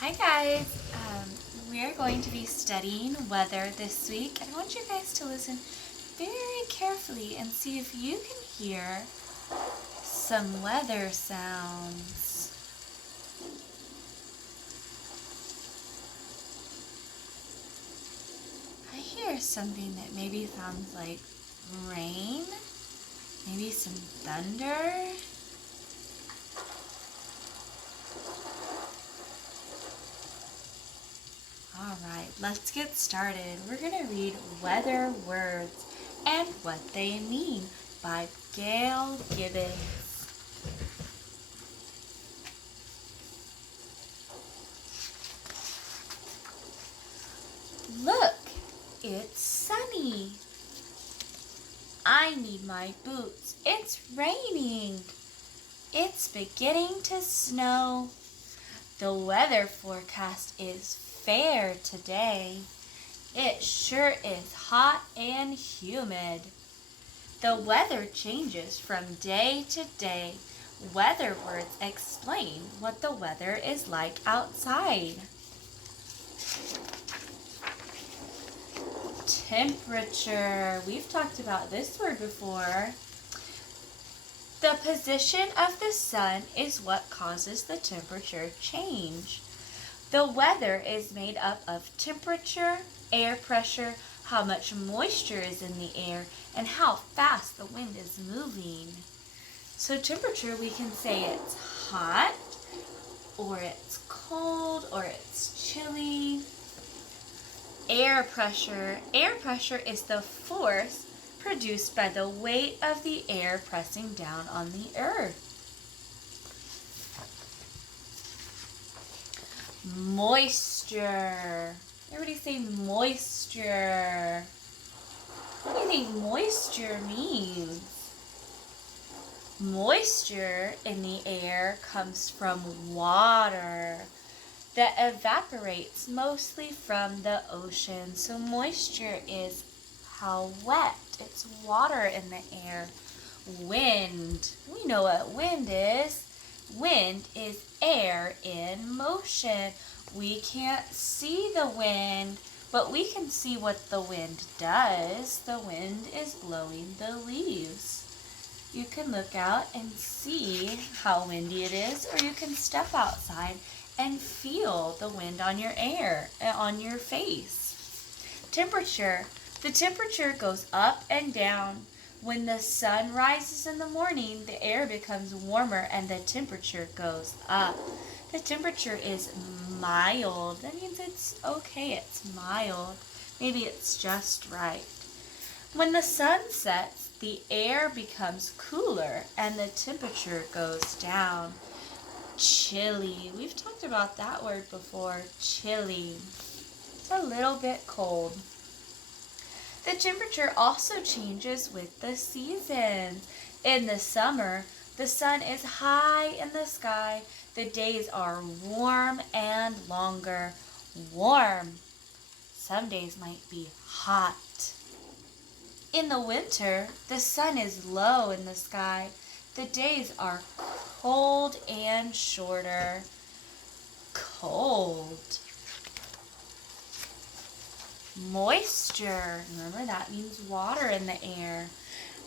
Hi guys, we are going to be studying weather this week, and I want you guys to listen very carefully and see if you can hear some weather sounds. I hear something that maybe sounds like rain, maybe some thunder. Alright, let's get started. We're going to read Weather Words and What They Mean by Gail Gibbons. Look, it's sunny. I need my boots. It's raining. It's beginning to snow. The weather forecast is fair today. It sure is hot and humid. The weather changes from day to day. Weather words explain what the weather is like outside. Temperature. We've talked about this word before. The position of the sun is what causes the temperature change. The weather is made up of temperature, air pressure, how much moisture is in the air, and how fast the wind is moving. So temperature, we can say it's hot, or it's cold, or it's chilly. Air pressure. Air pressure is the force produced by the weight of the air pressing down on the earth. Moisture. Everybody say moisture. What do you think moisture means? Moisture in the air comes from water that evaporates mostly from the ocean. So moisture is how wet. It's water in the air. Wind. We know what wind is. Wind is air in motion. We can't see the wind, but we can see what the wind does. The wind is blowing the leaves. You can look out and see how windy it is, or you can step outside and feel the wind on your on your face. Temperature. The temperature goes up and down. When the sun rises in the morning, the air becomes warmer and the temperature goes up. The temperature is mild. That means it's okay, it's mild. Maybe it's just right. When the sun sets, the air becomes cooler and the temperature goes down. Chilly. We've talked about that word before. Chilly. It's a little bit cold. The temperature also changes with the seasons. In the summer, the sun is high in the sky. The days are warm and longer. Warm. Some days might be hot. In the winter, the sun is low in the sky. The days are cold and shorter. Cold. Moisture. Remember, that means water in the air.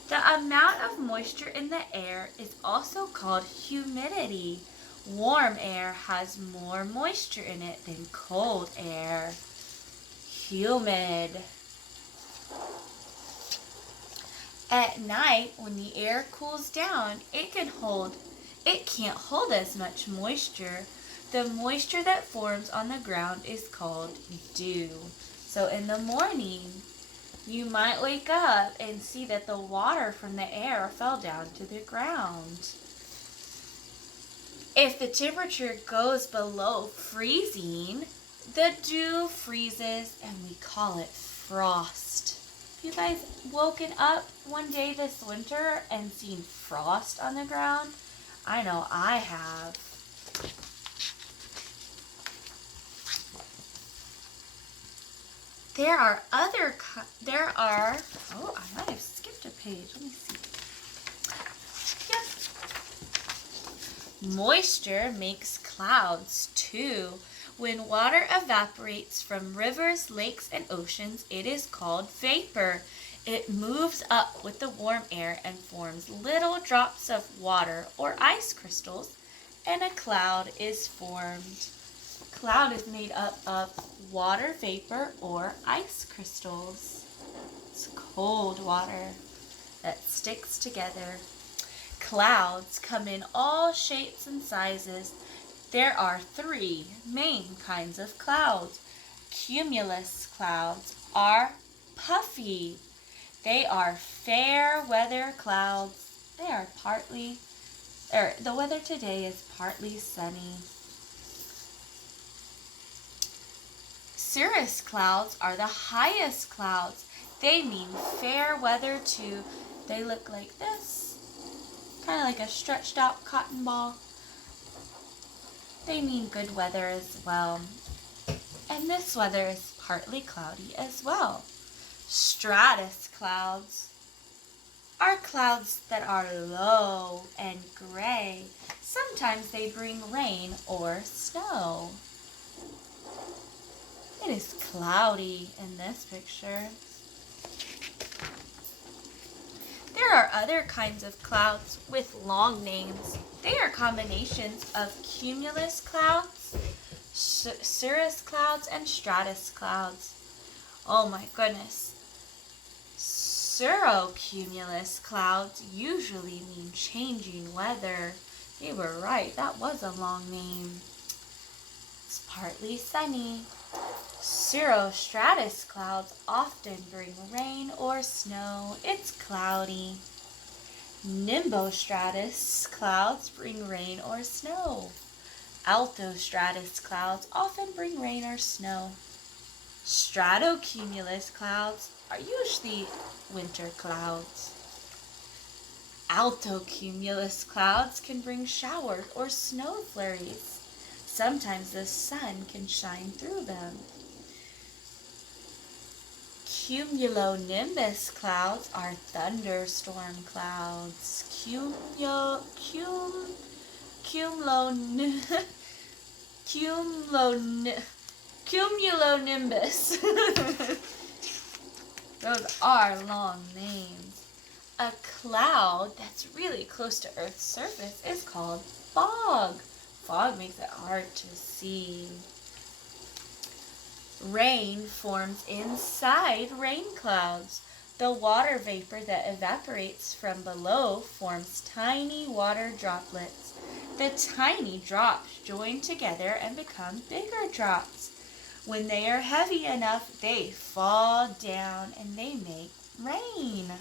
The amount of moisture in the air is also called humidity. Warm air has more moisture in it than cold air. Humid. At night, when the air cools down, it can't hold as much moisture. The moisture that forms on the ground is called dew. So in the morning, you might wake up and see that the water from the air fell down to the ground. If the temperature goes below freezing, the dew freezes and we call it frost. You guys woken up one day this winter and seen frost on the ground? I know I have. I might have skipped a page. Let me see. Yep. Moisture makes clouds too. When water evaporates from rivers, lakes, and oceans, it is called vapor. It moves up with the warm air and forms little drops of water or ice crystals, and a cloud is formed. Cloud is made up of water vapor or ice crystals. It's cold water that sticks together. Clouds come in all shapes and sizes. There are 3 main kinds of clouds. Cumulus clouds are puffy. They are fair weather clouds. The weather today is partly sunny. Cirrus clouds are the highest clouds. They mean fair weather too. They look like this, kind of like a stretched out cotton ball. They mean good weather as well. And this weather is partly cloudy as well. Stratus clouds are clouds that are low and gray. Sometimes they bring rain or snow. It is cloudy in this picture. There are other kinds of clouds with long names. They are combinations of cumulus clouds, cirrus clouds, and stratus clouds. Oh my goodness. Cirrocumulus clouds usually mean changing weather. They were right, that was a long name. It's partly sunny. Cirrostratus clouds often bring rain or snow. It's cloudy. Nimbostratus clouds bring rain or snow. Altostratus clouds often bring rain or snow. Stratocumulus clouds are usually winter clouds. Altocumulus clouds can bring showers or snow flurries. Sometimes the sun can shine through them. Cumulonimbus clouds are thunderstorm clouds. Cumulonimbus. Those are long names. A cloud that's really close to Earth's surface is called fog. Fog makes it hard to see. Rain forms inside rain clouds. The water vapor that evaporates from below forms tiny water droplets. The tiny drops join together and become bigger drops. When they are heavy enough, they fall down and they make rain.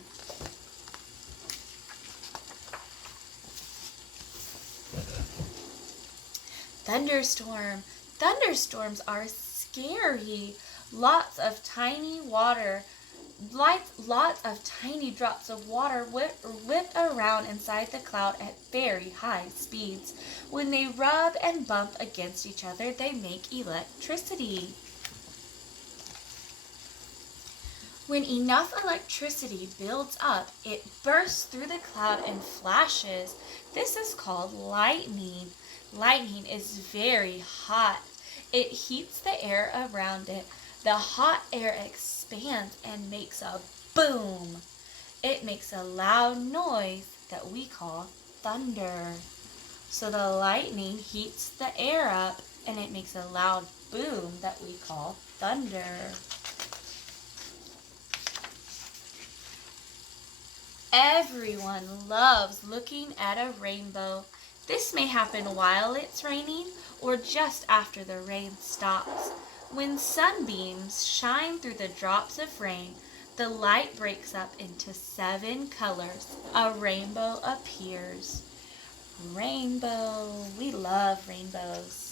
Thunderstorm. Thunderstorms are scary. Lots of tiny drops of water whip around inside the cloud at very high speeds. When they rub and bump against each other, they make electricity. When enough electricity builds up, it bursts through the cloud and flashes. This is called lightning. Lightning is very hot. It heats the air around it. The hot air expands and makes a boom. It makes a loud noise that we call thunder. So the lightning heats the air up and it makes a loud boom that we call thunder. Everyone loves looking at a rainbow. This may happen while it's raining or just after the rain stops. When sunbeams shine through the drops of rain, the light breaks up into 7 colors. A rainbow appears. Rainbow. We love rainbows.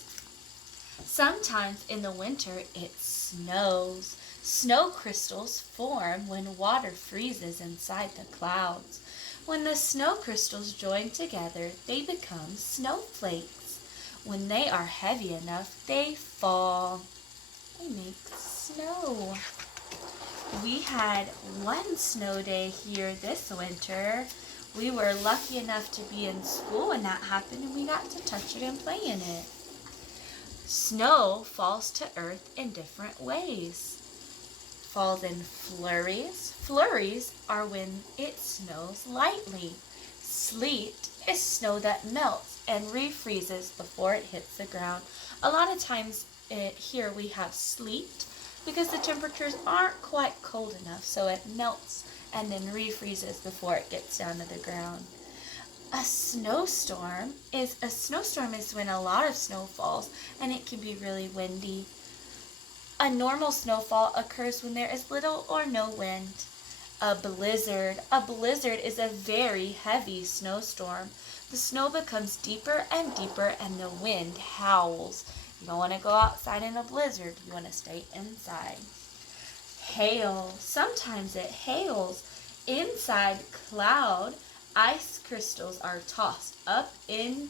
Sometimes in the winter it snows. Snow crystals form when water freezes inside the clouds. When the snow crystals join together, they become snowflakes. When they are heavy enough, they fall. They make snow. We had one snow day here this winter. We were lucky enough to be in school when that happened and we got to touch it and play in it. Snow falls to earth in different ways. Falls in flurries. Flurries are when it snows lightly. Sleet is snow that melts and refreezes before it hits the ground. A lot of times here we have sleet because the temperatures aren't quite cold enough, so it melts and then refreezes before it gets down to the ground. A snowstorm is when a lot of snow falls and it can be really windy. A normal snowfall occurs when there is little or no wind. A blizzard is a very heavy snowstorm. The snow becomes deeper and deeper and the wind howls. You don't want to go outside in a blizzard. You want to stay inside. Hail. Sometimes it hails. Inside cloud, ice crystals are tossed up and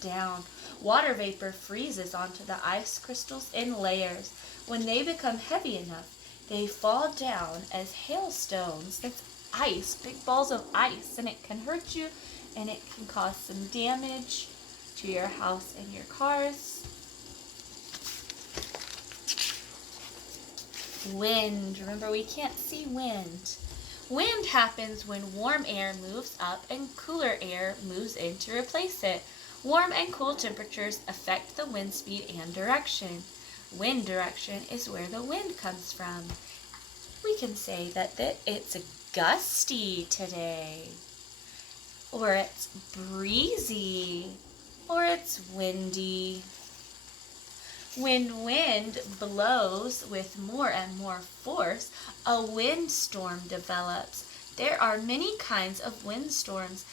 down. Water vapor freezes onto the ice crystals in layers. When they become heavy enough, they fall down as hailstones. That's ice, big balls of ice, and it can hurt you and it can cause some damage to your house and your cars. Wind. Remember, we can't see wind. Wind happens when warm air moves up and cooler air moves in to replace it. Warm and cool temperatures affect the wind speed and direction. Wind direction is where the wind comes from. We can say that it's gusty today, or it's breezy, or it's windy. When wind blows with more and more force, a windstorm develops. There are many kinds of windstorms.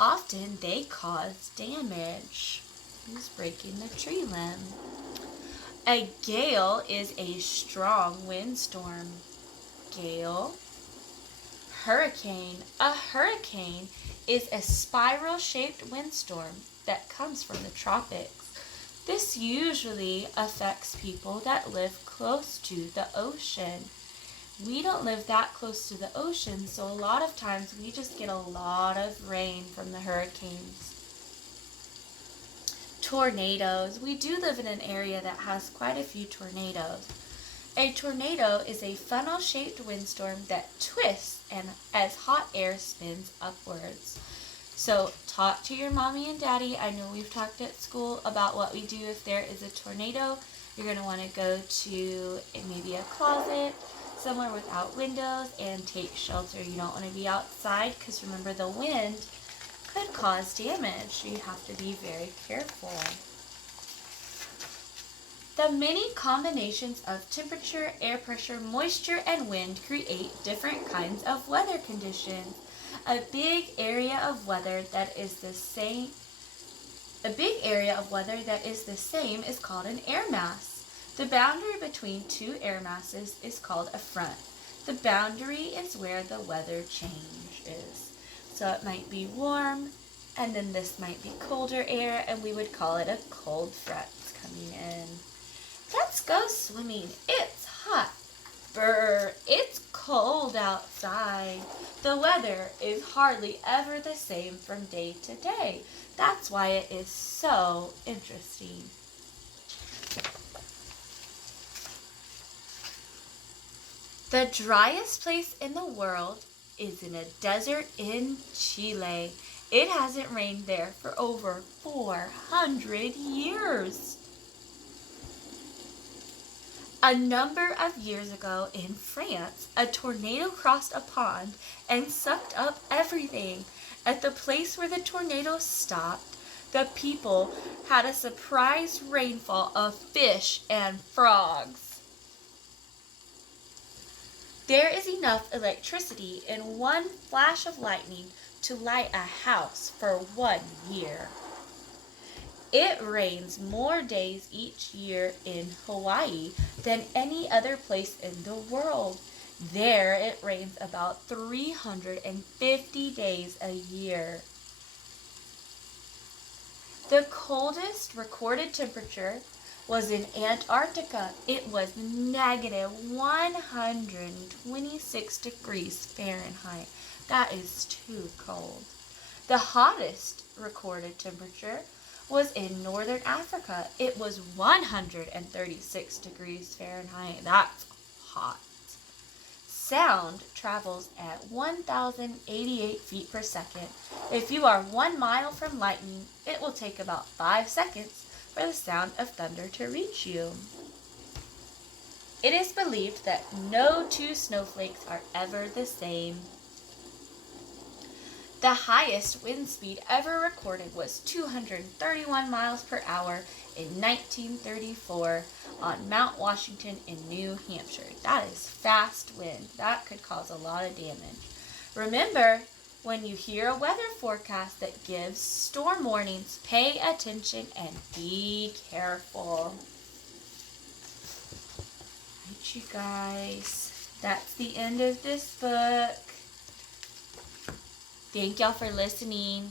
Often they cause damage. Who's breaking the tree limb? A gale is a strong windstorm. Gale. Hurricane. A hurricane is a spiral-shaped windstorm that comes from the tropics. This usually affects people that live close to the ocean. We don't live that close to the ocean, so a lot of times we just get a lot of rain from the hurricanes. Tornadoes. We do live in an area that has quite a few tornadoes. A tornado is a funnel-shaped windstorm that twists and as hot air spins upwards. So talk to your mommy and daddy. I know we've talked at school about what we do if there is a tornado. You're going to want to go to maybe a closet, somewhere without windows, and take shelter. You don't want to be outside because remember the wind could cause damage. So you have to be very careful. The many combinations of temperature, air pressure, moisture, and wind create different kinds of weather conditions. A big area of weather that is the same is called an air mass. The boundary between two air masses is called a front. The boundary is where the weather change is. So it might be warm, and then this might be colder air, and we would call it a cold front coming in. Let's go swimming. It's hot. Brr, it's cold outside. The weather is hardly ever the same from day to day. That's why it is so interesting. The driest place in the world is in a desert in Chile. It hasn't rained there for over 400 years. A number of years ago in France, a tornado crossed a pond and sucked up everything. At the place where the tornado stopped, the people had a surprise rainfall of fish and frogs. There is enough electricity in one flash of lightning to light a house for 1 year. It rains more days each year in Hawaii than any other place in the world. There it rains about 350 days a year. The coldest recorded temperature was in Antarctica. It was negative 126 degrees Fahrenheit. That is too cold. The hottest recorded temperature was in northern Africa. It was 136 degrees Fahrenheit. That's hot. Sound travels at 1,088 feet per second. If you are 1 mile from lightning, it will take about 5 seconds for the sound of thunder to reach you. It is believed that no two snowflakes are ever the same. The highest wind speed ever recorded was 231 miles per hour in 1934 on Mount Washington in New Hampshire. That is fast wind. That could cause a lot of damage. Remember, when you hear a weather forecast that gives storm warnings, pay attention and be careful. Alright, you guys, that's the end of this book. Thank y'all for listening.